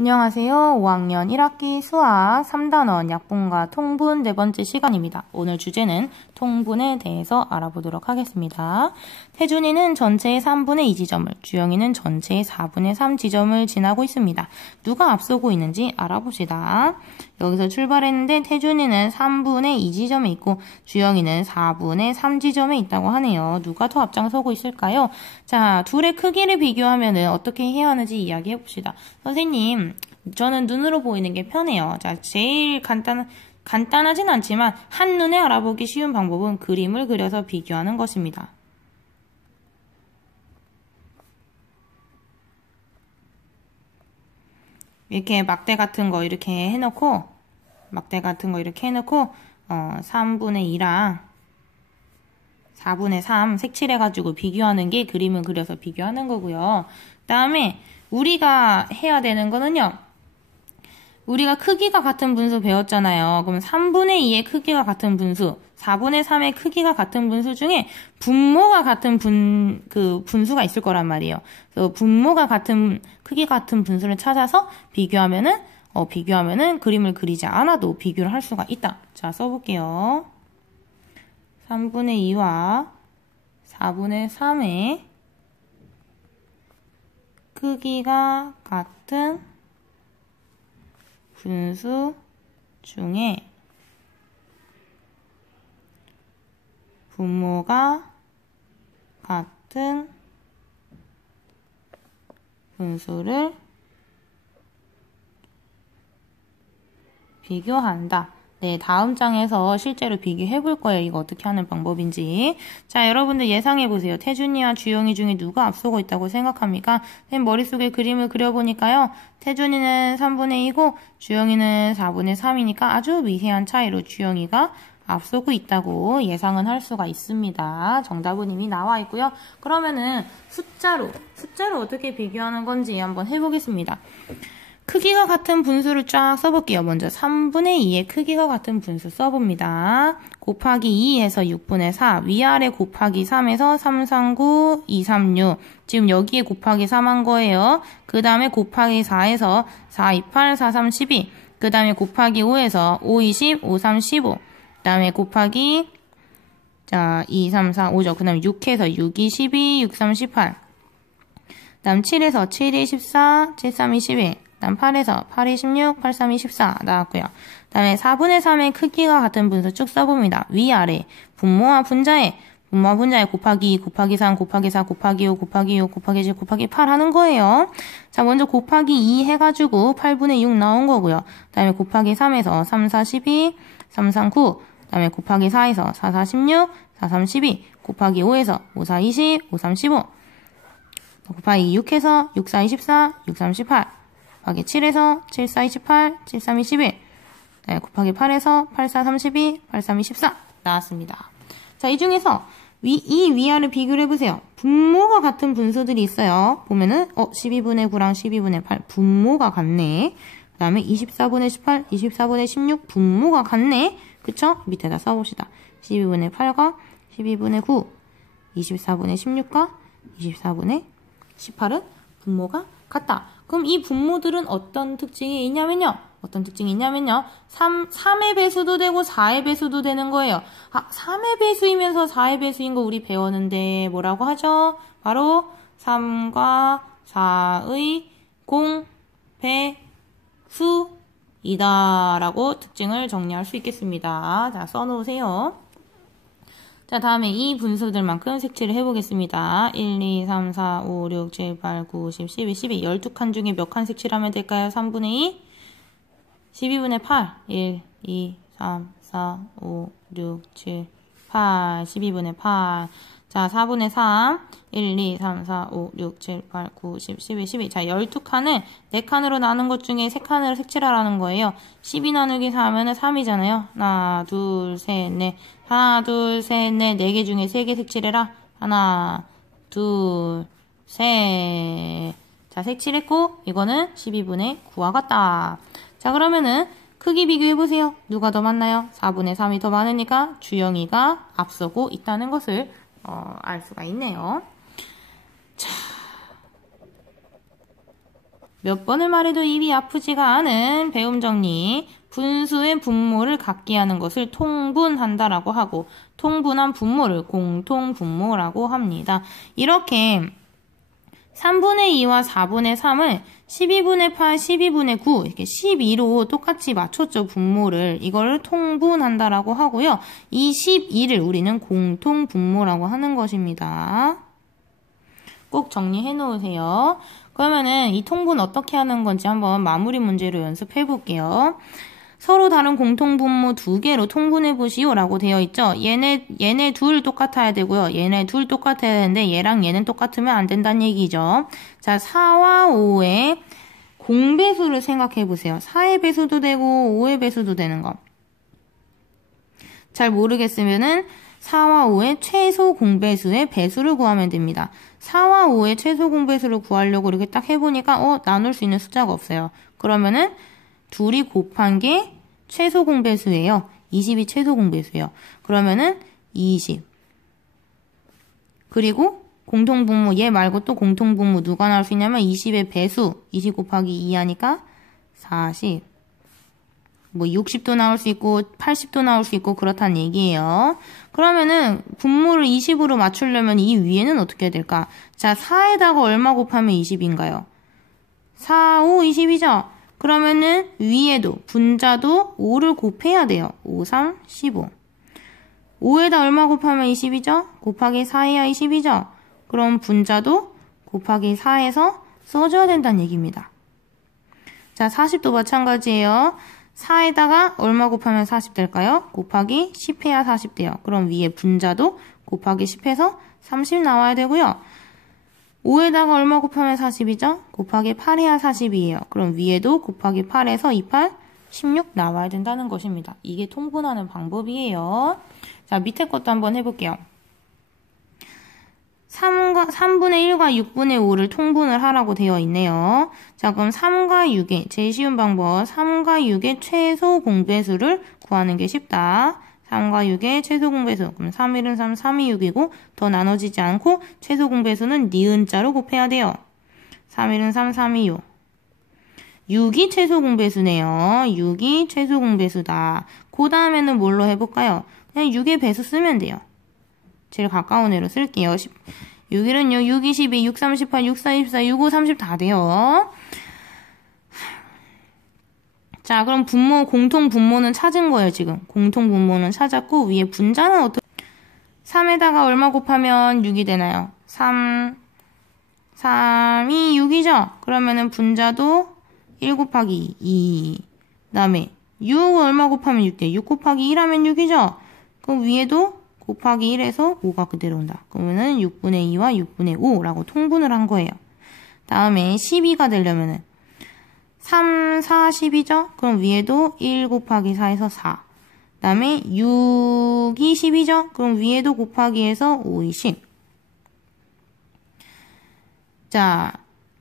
안녕하세요. 5학년 1학기 수학 3단원 약분과 통분 네 번째 시간입니다. 오늘 주제는 통분에 대해서 알아보도록 하겠습니다. 태준이는 전체의 3분의 2 지점을, 주영이는 전체의 4분의 3 지점을 지나고 있습니다. 누가 앞서고 있는지 알아봅시다. 여기서 출발했는데 태준이는 3분의 2 지점에 있고 주영이는 4분의 3 지점에 있다고 하네요. 누가 더 앞장서고 있을까요? 자, 둘의 크기를 비교하면 어떻게 해야 하는지 이야기해 봅시다. 선생님, 저는 눈으로 보이는 게 편해요. 자, 제일 간단하진 않지만 한눈에 알아보기 쉬운 방법은 그림을 그려서 비교하는 것입니다. 이렇게 막대 같은 거 이렇게 해놓고 3분의 2랑 4분의 3 색칠해가지고 비교하는 게 그림을 그려서 비교하는 거고요. 그 다음에 우리가 해야 되는 거는요. 우리가 크기가 같은 분수 배웠잖아요. 그럼 3분의 2의 크기가 같은 분수, 4분의 3의 크기가 같은 분수 중에 분모가 같은 분수가 있을 거란 말이에요. 그래서 분모가 같은, 크기 같은 분수를 찾아서 비교하면은 그림을 그리지 않아도 비교를 할 수가 있다. 자, 써볼게요. 3분의 2와 4분의 3의 크기가 같은 분수 중에 분모가 같은 분수를 비교한다. 네, 다음 장에서 실제로 비교해 볼 거예요. 이거 어떻게 하는 방법인지. 자, 여러분들 예상해 보세요. 태준이와 주영이 중에 누가 앞서고 있다고 생각합니까? 쌤 머릿속에 그림을 그려보니까요. 태준이는 3분의 2고 주영이는 4분의 3이니까 아주 미세한 차이로 주영이가 앞서고 있다고 예상은 할 수가 있습니다. 정답은 이미 나와 있고요. 그러면은 숫자로 어떻게 비교하는 건지 한번 해보겠습니다. 크기가 같은 분수를 쫙 써볼게요. 먼저 3분의 2의 크기가 같은 분수 써봅니다. 곱하기 2에서 6분의 4, 위아래 곱하기 3에서 3, 3, 9, 2, 3, 6. 지금 여기에 곱하기 3 한 거예요. 그 다음에 곱하기 4에서 4, 2, 8, 4, 3, 12. 그 다음에 곱하기 5에서 5, 20, 5, 3, 15. 그 다음에 곱하기 2, 3, 4, 5죠. 그 다음에 6에서 6, 2, 12, 6, 3, 18. 그 다음 7에서 7, 2, 14, 7, 3, 21. 다음 8에서 8, 2, 16, 8, 3, 24 나왔고요. 그 다음에 4분의 3의 크기가 같은 분수 쭉 써봅니다. 위아래 분모와 분자에 곱하기 2, 곱하기 3, 곱하기 4, 곱하기 5, 곱하기 6, 곱하기 7, 곱하기 8 하는 거예요. 자, 먼저 곱하기 2 해가지고 8분의 6 나온 거고요. 그 다음에 곱하기 3에서 3, 4, 12, 3, 3, 9. 그 다음에 곱하기 4에서 4, 4, 16, 4, 3, 12. 곱하기 5에서 5, 4, 20, 5, 3, 15. 곱하기 6에서 6, 4, 24, 6, 3, 18. 곱하기 7에서 7, 4, 28, 7, 3, 21. 네, 곱하기 8에서 8, 4, 32, 8, 3, 24 나왔습니다. 자, 이 중에서 이 위아래 비교를 해보세요. 분모가 같은 분수들이 있어요. 보면은 12분의 9랑 12분의 8 분모가 같네. 그 다음에 24분의 18, 24분의 16 분모가 같네. 그쵸? 밑에다 써봅시다. 12분의 8과 12분의 9, 24분의 16과 24분의 18은 분모가 같다. 그럼 이 분모들은 어떤 특징이 있냐면요. 3의 배수도 되고 4의 배수도 되는 거예요. 3의 배수이면서 4의 배수인 거 우리 배웠는데 뭐라고 하죠? 바로 3과 4의 공배수이다 라고 특징을 정리할 수 있겠습니다. 자, 써놓으세요. 자, 다음에 이 분수들만큼 색칠을 해보겠습니다. 1, 2, 3, 4, 5, 6, 7, 8, 9, 10, 11, 12. 12칸 중에 몇 칸 색칠하면 될까요? 3분의 2? 12분의 8. 1, 2, 3, 4, 5, 6, 7, 8. 12분의 8. 자, 4분의 3. 1, 2, 3, 4, 5, 6, 7, 8, 9, 10, 11, 12. 자, 12칸을 4칸으로 나눈 것 중에 3칸으로 색칠하라는 거예요. 12 나누기 4 하면은 3이잖아요. 하나, 둘, 셋, 넷. 하나, 둘, 셋, 넷. 4개 중에 3개 색칠해라. 하나, 둘, 셋. 자, 색칠했고, 이거는 12분의 9와 같다. 자, 그러면은 크기 비교해보세요. 누가 더 많나요? 4분의 3이 더 많으니까 주영이가 앞서고 있다는 것을 알 수가 있네요. 자, 몇 번을 말해도 입이 아프지가 않은 배움 정리. 분수의 분모를 같게 하는 것을 통분한다라고 하고 통분한 분모를 공통분모라고 합니다. 이렇게 3분의 2와 4분의 3을 12분의 8, 12분의 9 이렇게 12로 똑같이 맞췄죠. 분모를. 이거를 통분한다라고 하고요. 이 12를 우리는 공통분모라고 하는 것입니다. 꼭 정리해 놓으세요. 그러면은 이 통분 어떻게 하는 건지 한번 마무리 문제로 연습해 볼게요. 서로 다른 공통분모 2개로 통분해 보시오 라고 되어 있죠. 얘네 둘 똑같아야 되고요. 얘네 둘 똑같아야 되는데 얘랑 얘는 똑같으면 안 된다는 얘기죠. 자, 4와 5의 공배수를 생각해 보세요. 4의 배수도 되고 5의 배수도 되는 거. 잘 모르겠으면은 4와 5의 최소 공배수의 배수를 구하면 됩니다. 4와 5의 최소 공배수를 구하려고 이렇게 딱 해보니까 나눌 수 있는 숫자가 없어요. 그러면은 둘이 곱한 게 최소 공배수예요. 20이 최소 공배수예요. 그러면은 20. 그리고 공통분모 얘 말고 또 공통분모 누가 나올 수 있냐면 20의 배수 20 곱하기 2 하니까 40. 뭐 60도 나올 수 있고 80도 나올 수 있고 그렇다는 얘기예요. 그러면은 분모를 20으로 맞추려면 이 위에는 어떻게 해야 될까? 자, 4에다가 얼마 곱하면 20인가요? 4, 5, 20이죠? 그러면은 위에도 분자도 5를 곱해야 돼요. 5, 3, 15. 5에다 얼마 곱하면 20이죠? 곱하기 4해야 20이죠? 그럼 분자도 곱하기 4해서 써줘야 된다는 얘기입니다. 자, 40도 마찬가지예요. 4에다가 얼마 곱하면 40 될까요? 곱하기 10해야 40 돼요. 그럼 위에 분자도 곱하기 10해서 30 나와야 되고요. 5에다가 얼마 곱하면 40이죠? 곱하기 8해야 40이에요. 그럼 위에도 곱하기 8에서 28, 16 나와야 된다는 것입니다. 이게 통분하는 방법이에요. 자, 밑에 것도 한번 해볼게요. 3분의 1과 6분의 5를 통분을 하라고 되어 있네요. 자, 그럼 3과 6의, 제일 쉬운 방법, 3과 6의 최소 공배수를 구하는 게 쉽다. 3과 6의 최소 공배수. 그럼 3, 1은 3, 3이 6이고 더 나눠지지 않고 최소 공배수는 니은자로 곱해야 돼요. 3, 1은 3, 3이 6. 6이 최소 공배수네요. 6이 최소 공배수다. 그 다음에는 뭘로 해볼까요? 그냥 6의 배수 쓰면 돼요. 제일 가까운 애로 쓸게요. 6일은요, 6, 22, 6, 38, 6, 4, 24, 6, 5, 30 다 돼요. 자, 그럼 분모, 공통 분모는 찾은 거예요, 지금. 공통 분모는 찾았고, 위에 분자는 어떻게, 3에다가 얼마 곱하면 6이 되나요? 3, 3이 6이죠? 그러면은 분자도 1 곱하기 2. 그 다음에 6 얼마 곱하면 6돼? 6 곱하기 1 하면 6이죠? 그럼 위에도 곱하기 1에서 5가 그대로 온다. 그러면은 6분의 2와 6분의 5라고 통분을 한 거예요. 다음에 12가 되려면은 3, 4, 10이죠? 그럼 위에도 1 곱하기 4에서 4. 그 다음에 6이 10이죠? 그럼 위에도 곱하기 해서 5, 20. 자,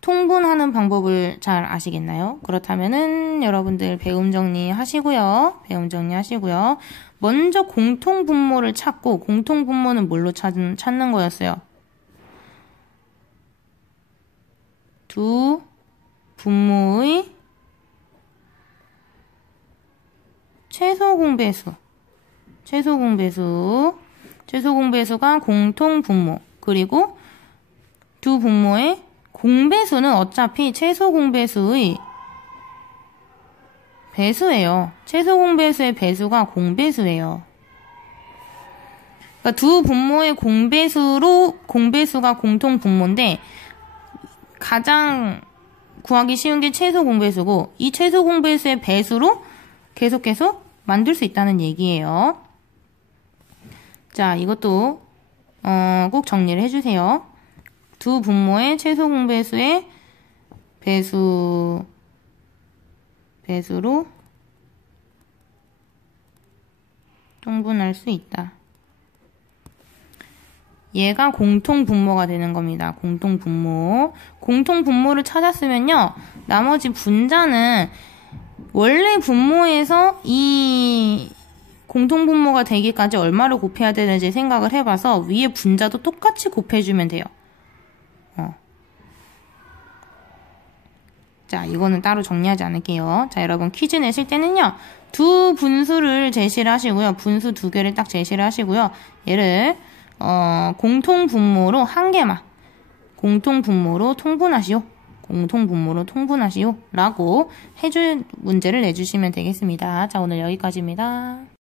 통분하는 방법을 잘 아시겠나요? 그렇다면은 여러분들 배움 정리 하시고요. 배움 정리 하시고요. 먼저 공통분모를 찾고, 공통분모는 뭘로 찾는 거였어요? 두 분모의 최소 공배수. 최소 공배수가 공통분모. 그리고 두 분모의 공배수는 어차피 최소 공배수의 배수예요. 최소 공배수의 배수가 공배수예요. 그러니까 두 분모의 공배수가 공통 분모인데 가장 구하기 쉬운 게 최소 공배수고 이 최소 공배수의 배수로 계속 만들 수 있다는 얘기예요. 자, 이것도 꼭 정리를 해주세요. 두 분모의 최소 공배수의 배수로 통분할 수 있다. 얘가 공통분모가 되는 겁니다. 공통분모를 찾았으면요. 나머지 분자는 원래 분모에서 이 공통분모가 되기까지 얼마를 곱해야 되는지 생각을 해봐서 위에 분자도 똑같이 곱해주면 돼요. 자, 이거는 따로 정리하지 않을게요. 자, 여러분 퀴즈 내실 때는요. 두 분수를 제시를 하시고요. 분수 두 개를 딱 제시를 하시고요. 얘를 공통분모로 한 개만 공통분모로 통분하시오. 공통분모로 통분하시오. 라고 해줄 문제를 내주시면 되겠습니다. 자, 오늘 여기까지입니다.